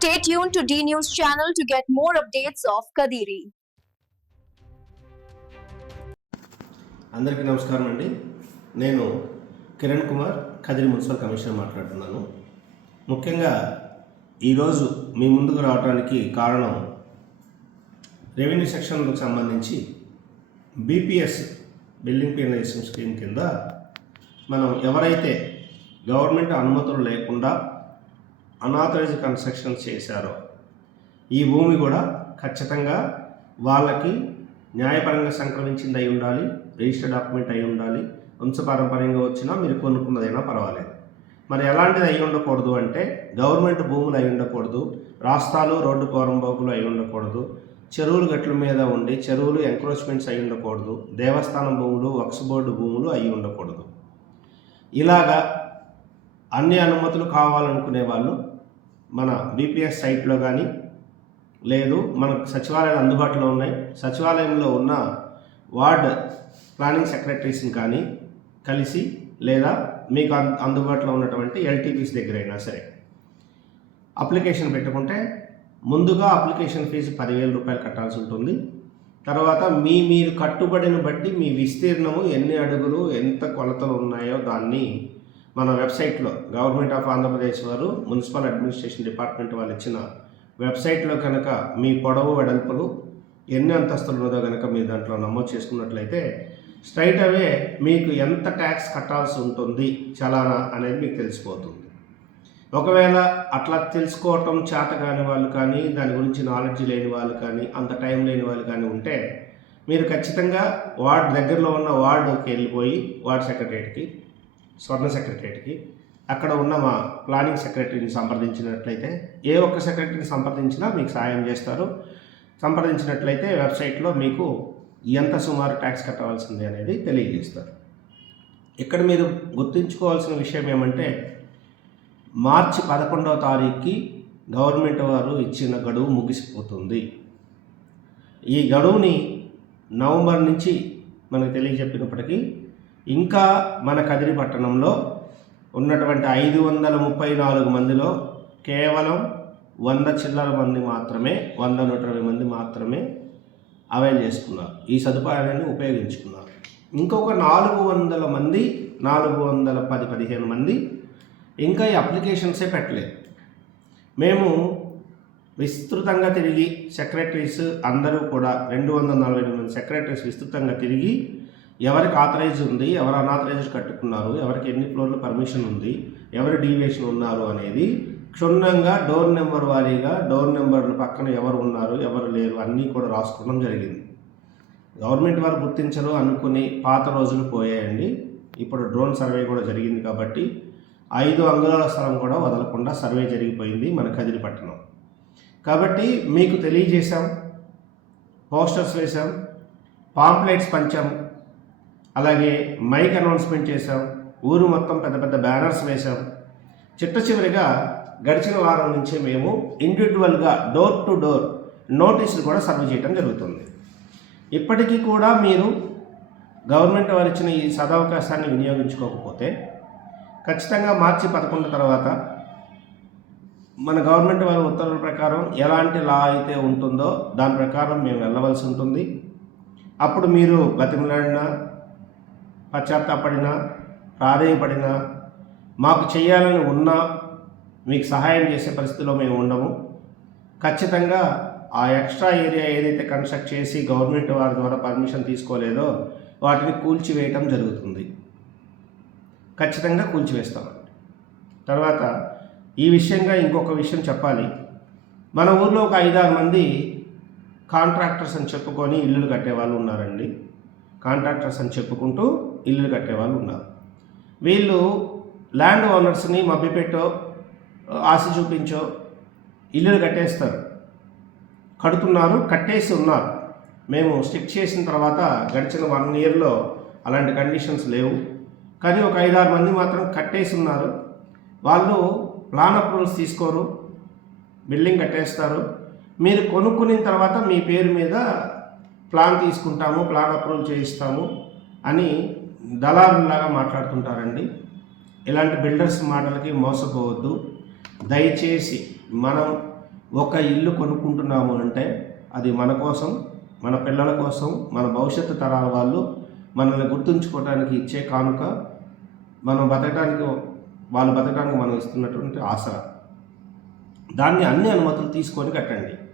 Stay tuned to D News channel to get more updates of Kadiri. అందరికీ నమస్కారం అండి నేను కిరణ్ కుమార్ కదిరి మున్సిపల్ కమిషనర్ మాట్లాడుతున్నాను ముఖ్యంగా ఈరోజు మీ ముందుకు రావడానికి కారణం రెవెన్యూ సెక్షన్లకు సంబంధించి బీపీఎస్ బిల్డింగ్ పెనలైజేషన్ స్కీమ్ కింద మనం ఎవరైతే గవర్నమెంట్ అనుమతులు లేకుండా అనాథరైజ్ కన్స్ట్రక్షన్ చేశారో. ఈ భూమి కూడా ఖచ్చితంగా వాళ్ళకి న్యాయపరంగా సంక్రమించింది అయి ఉండాలి రిజిస్టర్ డాక్యుమెంట్ అయి ఉండాలి వంశపారంపర్యంగా వచ్చినా మీరు కొనుక్కున్నదైనా పర్వాలేదు. మరి ఎలాంటిది అయి ఉండకూడదు అంటే గవర్నమెంట్ భూములు అయి ఉండకూడదు రాస్తాలు రోడ్డు కోరంబోకులు అయి ఉండకూడదు చెరువులు గట్ల మీద ఉండి చెరువులు ఎంక్రోచ్మెంట్స్ అయి ఉండకూడదు దేవస్థానం భూములు వక్స్ బోర్డు భూములు అయి ఉండకూడదు. ఇలాగా అన్ని అనుమతులు కావాలనుకునే వాళ్ళు మన బీపీఎస్ సైట్లో కానీ లేదు మనకు సచివాలయాలు అందుబాటులో ఉన్నాయి. సచివాలయంలో ఉన్న వార్డ్ ప్లానింగ్ సెక్రటరీస్ని కానీ కలిసి లేదా మీకు అందుబాటులో ఉన్నటువంటి ఎల్టీపీస్ దగ్గర అయినా సరే అప్లికేషన్ పెట్టుకుంటే ముందుగా అప్లికేషన్ ఫీజు పదివేల రూపాయలు కట్టాల్సి ఉంటుంది. తర్వాత మీ మీరు కట్టుబడిని బట్టి మీ విస్తీర్ణము ఎన్ని అడుగులు ఎంత కొలతలు ఉన్నాయో దాన్ని మన వెబ్సైట్లో గవర్నమెంట్ ఆఫ్ ఆంధ్రప్రదేశ్ వారు మున్సిపల్ అడ్మినిస్ట్రేషన్ డిపార్ట్మెంట్ వాళ్ళు ఇచ్చిన వెబ్సైట్లో కనుక మీ పొడవు వెడల్పులు ఎన్ని అంతస్తులు ఉన్నదో కనుక మీరు దాంట్లో నమోదు చేసుకున్నట్లయితే స్ట్రైట్ అవే మీకు ఎంత ట్యాక్స్ కట్టాల్సి ఉంటుంది చలానా అనేది మీకు తెలిసిపోతుంది. ఒకవేళ అట్లా తెలుసుకోవటం చేత కాని వాళ్ళు కానీ దాని గురించి నాలెడ్జ్ లేని వాళ్ళు కానీ అంత టైం లేని వాళ్ళు కానీ ఉంటే మీరు ఖచ్చితంగా వార్డ్ దగ్గరలో ఉన్న వార్డుకి వెళ్ళిపోయి వార్డ్ సెక్రటరీకి స్వర్ణ సెక్రటరీకి అక్కడ ఉన్న మా ప్లానింగ్ సెక్రటరీని సంప్రదించినట్లయితే ఏ ఒక్క సెక్రటరీని సంప్రదించినా మీకు సహాయం చేస్తారు. సంప్రదించినట్లయితే వెబ్సైట్లో మీకు ఎంత సుమారు ట్యాక్స్ కట్టవలసింది అనేది తెలియజేస్తారు. ఇక్కడ మీరు గుర్తుంచుకోవాల్సిన విషయం ఏమంటే మార్చి పదకొండవ తారీఖుకి గవర్నమెంట్ వారు ఇచ్చిన గడువు ముగిసిపోతుంది. ఈ గడువుని నవంబర్ నుంచి మనకు తెలియజెప్పినప్పటికీ ఇంకా మన కదిరి పట్టణంలో ఉన్నటువంటి ఐదు వందల ముప్పై నాలుగు మందిలో కేవలం వంద చిల్లర మంది మాత్రమే వంద నూట ఇరవై మంది మాత్రమే అవైల్ చేసుకున్నారు. ఈ సదుపాయాన్ని ఉపయోగించుకున్నారు. ఇంకొక నాలుగు వందల మంది నాలుగు వందల పది పదిహేను మంది ఇంకా ఈ అప్లికేషన్సే పెట్టలేదు. మేము విస్తృతంగా తిరిగి సెక్రటరీస్ అందరూ కూడా రెండు వందల నలభై ఎనిమిది మంది సెక్రటరీస్ విస్తృతంగా తిరిగి ఎవరికి ఆథరైజ్ ఉంది ఎవరు అనాథరైజ్ కట్టుకున్నారు ఎవరికి ఎన్ని ఫ్లోర్లు పర్మిషన్ ఉంది ఎవరు డీవియేషన్ ఉన్నారు అనేది క్షుణ్ణంగా డోర్ నెంబర్ వారీగా డోర్ నెంబర్ల పక్కన ఎవరు ఉన్నారు ఎవరు లేరు అన్నీ కూడా రాసుకోవడం జరిగింది. గవర్నమెంట్ వారు గుర్తించరు అనుకుని పాత రోజులు పోయాయండి. ఇప్పుడు డ్రోన్ సర్వే కూడా జరిగింది కాబట్టి ఐదు అంగుళాల స్థలం కూడా వదలకుండా సర్వే జరిగిపోయింది మన కదిరి పట్టణం కాబట్టి మీకు తెలియజేశాం పోస్టర్స్ వేశాం పాంప్లెట్స్ పంచాం అలాగే మైక్ అనౌన్స్మెంట్ చేశాం ఊరు మొత్తం పెద్ద పెద్ద బ్యానర్స్ వేశాం. చిట్ట చివరిగా గడిచిన వారం నుంచే మేము ఇండివిజువల్గా డోర్ టు డోర్ నోటీసులు కూడా సర్వ్ చేయడం జరుగుతుంది. ఇప్పటికీ కూడా మీరు గవర్నమెంట్ వారు ఇచ్చిన ఈ సదవకాశాన్ని వినియోగించుకోకపోతే ఖచ్చితంగా మార్చి పదకొండు తర్వాత మన గవర్నమెంట్ వారి ఉత్తర్వుల ప్రకారం ఎలాంటి లా అయితే ఉంటుందో దాని ప్రకారం మేము వెళ్ళవలసి ఉంటుంది. అప్పుడు మీరు బతిమలాడినా పశ్చాత్తాపడినా ప్రాధేయపడినా మాకు చేయాలని ఉన్నా మీకు సహాయం చేసే పరిస్థితిలో మేము ఉండము. ఖచ్చితంగా ఆ ఎక్స్ట్రా ఏరియా ఏదైతే కన్స్ట్రక్ట్ చేసి గవర్నమెంట్ వారి ద్వారా పర్మిషన్ తీసుకోలేదో వాటిని కూల్చివేయటం జరుగుతుంది. ఖచ్చితంగా కూల్చివేస్తామండి. తర్వాత ఈ విషయంగా ఇంకొక విషయం చెప్పాలి. మన ఊర్లో ఒక ఐదారు మంది కాంట్రాక్టర్స్ అని చెప్పుకొని ఇల్లులు కట్టేవాళ్ళు ఉన్నారండి. కాంట్రాక్టర్స్ అని చెప్పుకుంటూ ఇల్లులు కట్టేవాళ్ళు ఉన్నారు. వీళ్ళు ల్యాండ్ ఓనర్స్ని మభ్యపెట్టో ఆశ చూపించో ఇల్లులు కట్టేస్తారు. కడుతున్నారు కట్టేసి ఉన్నారు. మేము స్టిక్ చేసిన తర్వాత గడిచిన వన్ ఇయర్లో అలాంటి కండిషన్స్ లేవు. కానీ ఒక ఐదారు మంది మాత్రం కట్టేసి ఉన్నారు. వాళ్ళు ప్లాన్ అప్రూవల్స్ తీసుకోరు బిల్డింగ్ కట్టేస్తారు. మీరు కొనుక్కున్న తర్వాత మీ పేరు మీద ప్లాన్ తీసుకుంటాము ప్లాన్ అప్రూవ్ చేయిస్తాము అని దళారులాగా మాట్లాడుతుంటారండి. ఇలాంటి బిల్డర్స్ మాటలకి మోసపోవద్దు. దయచేసి మనం ఒక ఇల్లు కొనుక్కుంటున్నాము అంటే అది మన కోసం మన పిల్లల కోసం మన భవిష్యత్తు తరాల వాళ్ళు మనల్ని గుర్తుంచుకోవడానికి ఇచ్చే కానుక మనం బతకడానికి వాళ్ళు బతకడానికి మనం ఇస్తున్నటువంటి ఆసరా. దాన్ని అన్ని అనుమతులు తీసుకొని కట్టండి.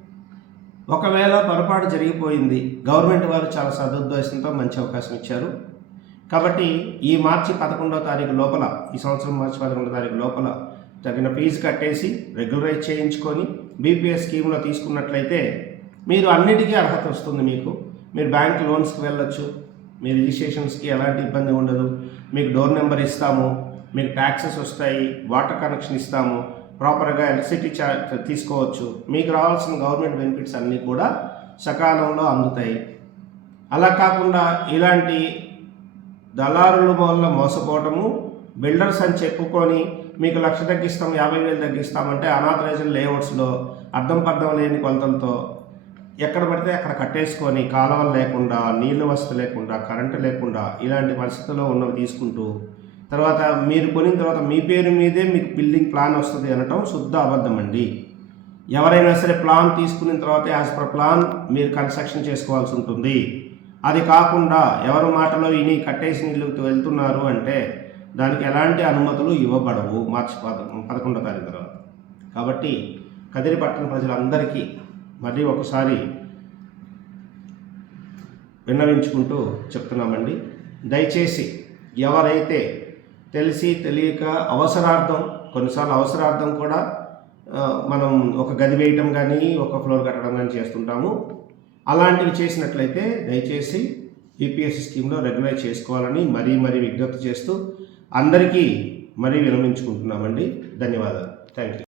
ఒకవేళ పొరపాటు జరిగిపోయింది గవర్నమెంట్ వారు చాలా సదుద్దేశంతో మంచి అవకాశం ఇచ్చారు. కాబట్టి ఈ మార్చి పదకొండవ తారీఖు లోపల ఈ సంవత్సరం మార్చి పదకొండవ తారీఖు లోపల తగిన ఫీజు కట్టేసి రెగ్యులరైజ్ చేయించుకొని బీపీఎస్ స్కీమ్లో తీసుకున్నట్లయితే మీరు అన్నిటికీ అర్హత వస్తుంది మీకు. మీరు బ్యాంక్ లోన్స్కి వెళ్ళొచ్చు మీ రిజిస్ట్రేషన్స్కి ఎలాంటి ఇబ్బంది ఉండదు. మీకు డోర్ నెంబర్ ఇస్తాము మీకు ట్యాక్సెస్ వస్తాయి వాటర్ కనెక్షన్ ఇస్తాము ప్రాపర్గా ఎలక్ట్రిసిటీ చార్జ్ తీసుకోవచ్చు. మీకు రావాల్సిన గవర్నమెంట్ బెనిఫిట్స్ అన్నీ కూడా సకాలంలో అందుతాయి. అలా కాకుండా ఇలాంటి దళారుల వల్ల మోసపోవటము బిల్డర్స్ అని చెప్పుకొని మీకు లక్ష తగ్గిస్తాం యాభై వేలు తగ్గిస్తామంటే అనాథరైజ్డ్ లేఅవుట్స్లో అర్థం పర్థం లేని కొలతలతో ఎక్కడ పడితే అక్కడ కట్టేసుకొని కాలువలు లేకుండా నీళ్ళు వసతి లేకుండా కరెంటు లేకుండా ఇలాంటి పరిస్థితుల్లో ఉన్నవి తీసుకుంటూ తర్వాత మీరు కొనిన తర్వాత మీ పేరు మీదే మీకు బిల్డింగ్ ప్లాన్ వస్తుంది అనటం శుద్ధ అబద్ధం అండి. ఎవరైనా సరే ప్లాన్ తీసుకున్న తర్వాత యాజ్ పర్ ప్లాన్ మీరు కన్స్ట్రక్షన్ చేసుకోవాల్సి ఉంటుంది. అది కాకుండా ఎవరి మాటలో విని కట్టేసి నీళ్ళు వెళ్తున్నారు అంటే దానికి ఎలాంటి అనుమతులు ఇవ్వబడవు మార్చి పద పదకొండో తారీఖు తర్వాత. కాబట్టి కదిరిపట్నం ప్రజలందరికీ మళ్ళీ ఒకసారి విన్నవించుకుంటూ చెప్తున్నామండి. దయచేసి ఎవరైతే తెలిసి తెలియక అవసరార్థం కొన్నిసార్లు అవసరార్థం కూడా మనం ఒక గది వేయటం కానీ ఒక ఫ్లోర్ కట్టడం కానీ చేస్తుంటాము. అలాంటివి చేసినట్లయితే దయచేసి ఈపీఎస్ స్కీమ్లో రెగ్యులైజ్ చేసుకోవాలని మరీ మరీ విజ్ఞప్తి చేస్తూ అందరికీ మరీ విరమించుకుంటున్నామండి ధన్యవాదాలు. Thank you